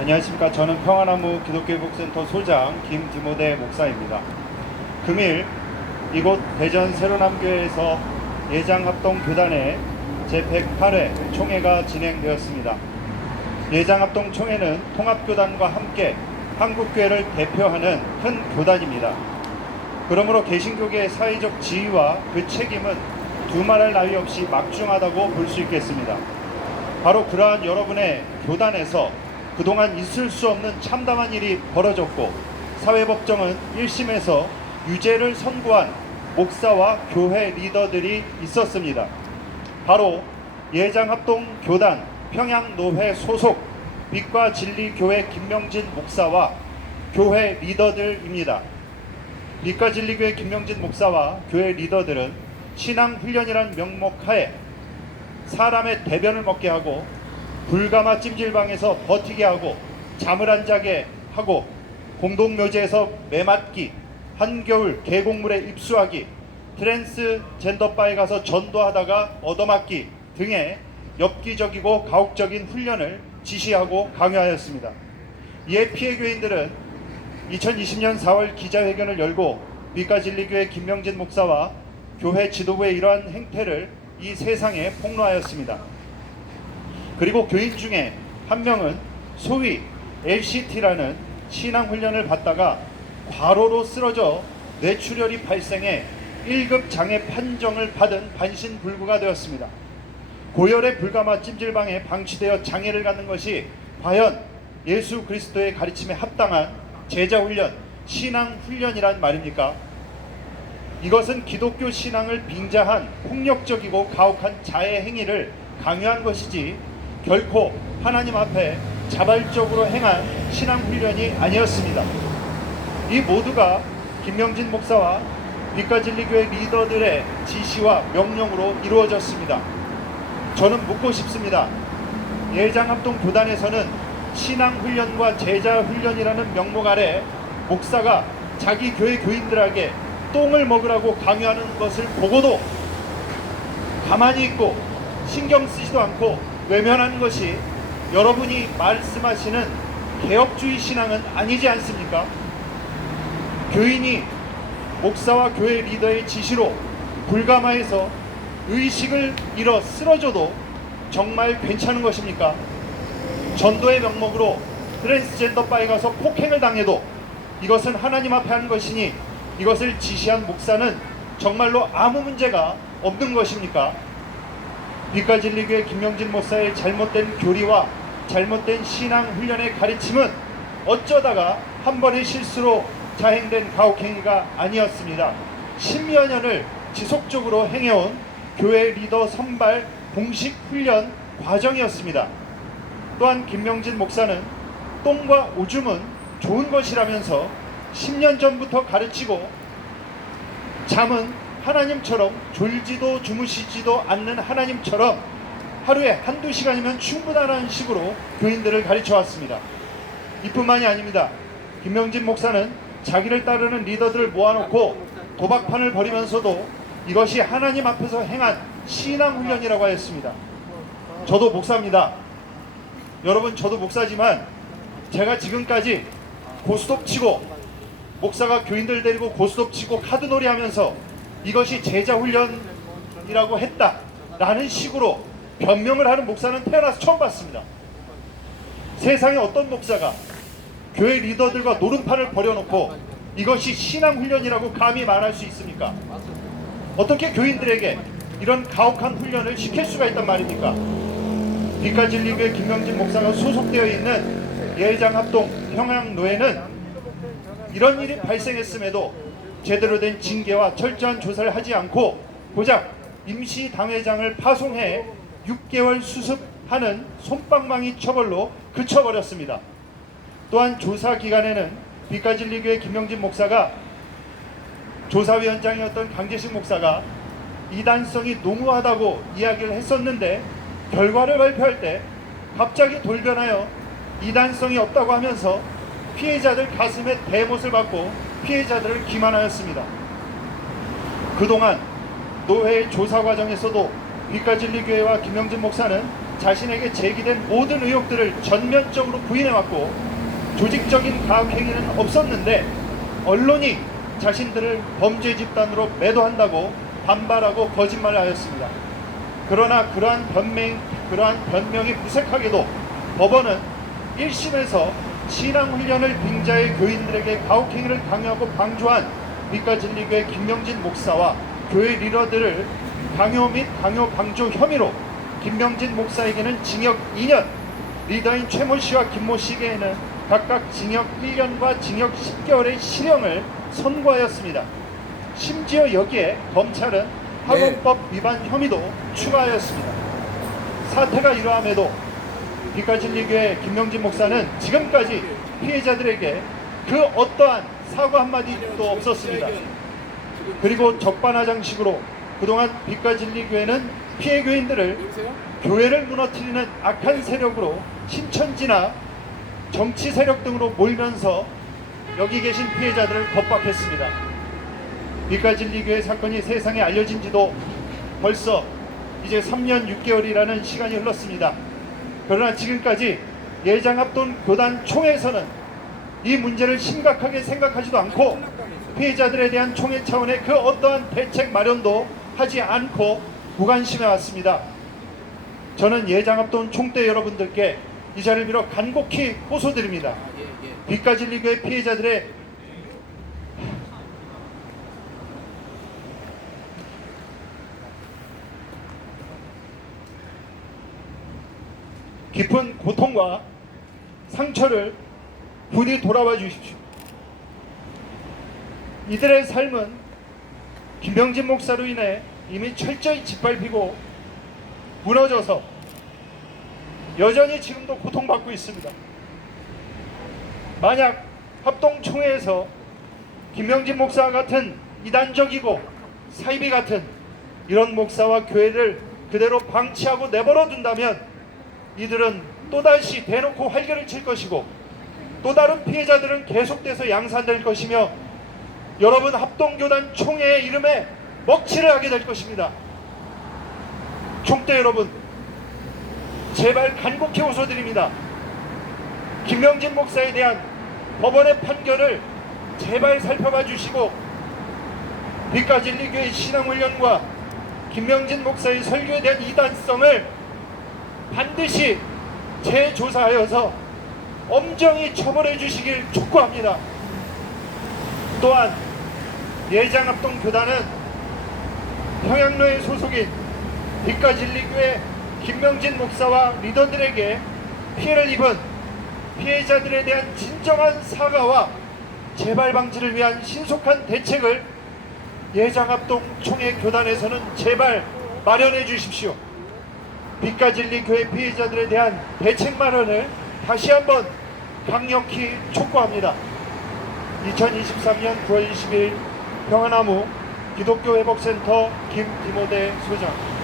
안녕하십니까. 저는 평안나무 기독교회복센터 소장 김디모데 목사입니다. 금일 이곳 대전 세로남교회에서 예장합동교단의 제108회 총회가 진행되었습니다. 예장합동총회는 통합교단과 함께 한국교회를 대표하는 큰 교단입니다. 그러므로 개신교계의 사회적 지위와 그 책임은 두말할 나위 없이 막중하다고 볼 수 있겠습니다. 바로 그러한 여러분의 교단에서 그동안 있을 수 없는 참담한 일이 벌어졌고, 사회법정은 1심에서 유죄를 선고한 목사와 교회 리더들이 있었습니다. 바로 예장합동교단 평양노회 소속 빛과 진리교회 김명진 목사와 교회 리더들입니다. 빛과 진리교회 김명진 목사와 교회 리더들은 신앙훈련이란 명목하에 사람의 대변을 먹게 하고, 불가마 찜질방에서 버티게 하고, 잠을 안 자게 하고, 공동묘지에서 매맞기, 한겨울 계곡물에 입수하기, 트랜스젠더바에 가서 전도하다가 얻어맞기 등의 엽기적이고 가혹적인 훈련을 지시하고 강요하였습니다. 이에 피해 교인들은 2020년 4월 기자회견을 열고 빛과 진리교회 김명진 목사와 교회 지도부의 이러한 행태를 이 세상에 폭로하였습니다. 그리고 교인 중에 한 명은 소위 LCT라는 신앙훈련을 받다가 과로로 쓰러져 뇌출혈이 발생해 1급 장애 판정을 받은 반신불구가 되었습니다. 고열의 불가마 찜질방에 방치되어 장애를 갖는 것이 과연 예수 그리스도의 가르침에 합당한 제자훈련, 신앙훈련이란 말입니까? 이것은 기독교 신앙을 빙자한 폭력적이고 가혹한 자해 행위를 강요한 것이지 결코 하나님 앞에 자발적으로 행한 신앙훈련이 아니었습니다. 이 모두가 김명진 목사와 빛과 진리교회 리더들의 지시와 명령으로 이루어졌습니다. 저는 묻고 싶습니다. 예장합동 교단에서는 신앙훈련과 제자훈련이라는 명목 아래 목사가 자기 교회 교인들에게 똥을 먹으라고 강요하는 것을 보고도 가만히 있고 신경 쓰지도 않고 외면하는 것이 여러분이 말씀하시는 개혁주의 신앙은 아니지 않습니까? 교인이 목사와 교회 리더의 지시로 불가마에서 의식을 잃어 쓰러져도 정말 괜찮은 것입니까? 전도의 명목으로 트랜스젠더 바에 가서 폭행을 당해도 이것은 하나님 앞에 하는 것이니 이것을 지시한 목사는 정말로 아무 문제가 없는 것입니까? 빛과 진리교회 김명진 목사의 잘못된 교리와 잘못된 신앙훈련의 가르침은 어쩌다가 한 번의 실수로 자행된 가혹행위가 아니었습니다. 10여 년을 지속적으로 행해온 교회 리더 선발 공식 훈련 과정이었습니다. 또한 김명진 목사는 똥과 오줌은 좋은 것이라면서 10년 전부터 가르치고, 잠은 하나님처럼 졸지도 주무시지도 않는 하나님처럼 하루에 한두 시간이면 충분하다는 식으로 교인들을 가르쳐 왔습니다. 이뿐만이 아닙니다. 김명진 목사는 자기를 따르는 리더들을 모아놓고 도박판을 벌이면서도 이것이 하나님 앞에서 행한 신앙훈련이라고 하였습니다. 저도 목사입니다. 여러분, 저도 목사지만 제가 지금까지 고스톱 치고, 목사가 교인들 데리고 고스톱 치고 카드놀이 하면서 이것이 제자훈련이라고 했다라는 식으로 변명을 하는 목사는 태어나서 처음 봤습니다. 세상에 어떤 목사가 교회 리더들과 노름판을 벌여놓고 이것이 신앙훈련이라고 감히 말할 수 있습니까? 어떻게 교인들에게 이런 가혹한 훈련을 시킬 수가 있단 말입니까? 빛과 진리교회 김명진 목사가 소속되어 있는 예장합동 평양노회는 이런 일이 발생했음에도 제대로 된 징계와 철저한 조사를 하지 않고 고작 임시 당회장을 파송해 6개월 수습하는 솜방망이 처벌로 그쳐버렸습니다. 또한 조사 기간에는 빛과 진리교회 김명진 목사가 조사위원장이었던 강재식 목사가 이단성이 농후하다고 이야기를 했었는데, 결과를 발표할 때 갑자기 돌변하여 이단성이 없다고 하면서 피해자들 가슴에 대못을 받고 피해자들을 기만하였습니다. 그동안 노회의 조사 과정에서도 빛과 진리교회와 김명진 목사는 자신에게 제기된 모든 의혹들을 전면적으로 부인해왔고 조직적인 가학행위는 없었는데 언론이 자신들을 범죄 집단으로 매도한다고 반발하고 거짓말을 하였습니다. 그러나 그러한 변명이 무색하게도 법원은 1심에서 신앙훈련을 빙자해 교인들에게 가혹행위를 강요하고 방조한 빛가진리교회 김명진 목사와 교회 리더들을 강요 및 강요 방조 혐의로 김명진 목사에게는 징역 2년, 리더인 최모 씨와 김모 씨에게는 각각 징역 1년과 징역 10개월의 실형을 선고하였습니다. 심지어 여기에 검찰은 학원법 위반 혐의도 추가하였습니다. 사태가 이러함에도 빛가진리교회 김명진 목사는 지금까지 피해자들에게 그 어떠한 사과 한마디도 없었습니다. 그리고 적반하장식으로 그동안 빛가진리교회는 피해 교인들을 교회를 무너뜨리는 악한 세력으로 신천지나 정치 세력 등으로 몰면서 여기 계신 피해자들을 겁박했습니다. 빛가진리교회 사건이 세상에 알려진 지도 벌써 이제 3년 6개월이라는 시간이 흘렀습니다. 그러나 지금까지 예장합동 교단 총회에서는 이 문제를 심각하게 생각하지도 않고 피해자들에 대한 총회 차원의 그 어떠한 대책 마련도 하지 않고 무관심해 왔습니다. 저는 예장합동 총대 여러분들께 이 자리를 빌어 간곡히 호소드립니다. 빛가진리교회 피해자들의 깊은 고통과 상처를 분이 돌아봐 주십시오. 이들의 삶은 김명진 목사로 인해 이미 철저히 짓밟히고 무너져서 여전히 지금도 고통받고 있습니다. 만약 합동총회에서 김명진 목사와 같은 이단적이고 사이비 같은 이런 목사와 교회를 그대로 방치하고 내버려 둔다면 이들은 또다시 대놓고 활개를 칠 것이고 또 다른 피해자들은 계속돼서 양산될 것이며 여러분 합동교단 총회의 이름에 먹칠을 하게 될 것입니다. 총대 여러분, 제발 간곡히 호소드립니다. 김명진 목사에 대한 법원의 판결을 제발 살펴봐 주시고 빛가진리교회 신앙훈련과 김명진 목사의 설교에 대한 이단성을 반드시 재조사하여서 엄정히 처벌해 주시길 촉구합니다. 또한 예장합동 교단은 평양로에 소속인 빛가진리교회 김명진 목사와 리더들에게 피해를 입은 피해자들에 대한 진정한 사과와 재발 방지를 위한 신속한 대책을 예장합동 총회 교단에서는 제발 마련해 주십시오. 빛가진리교회 피해자들에 대한 대책 마련을 다시 한번 강력히 촉구합니다. 2023년 9월 20일 평안나무 기독교회복센터 김디모데 소장.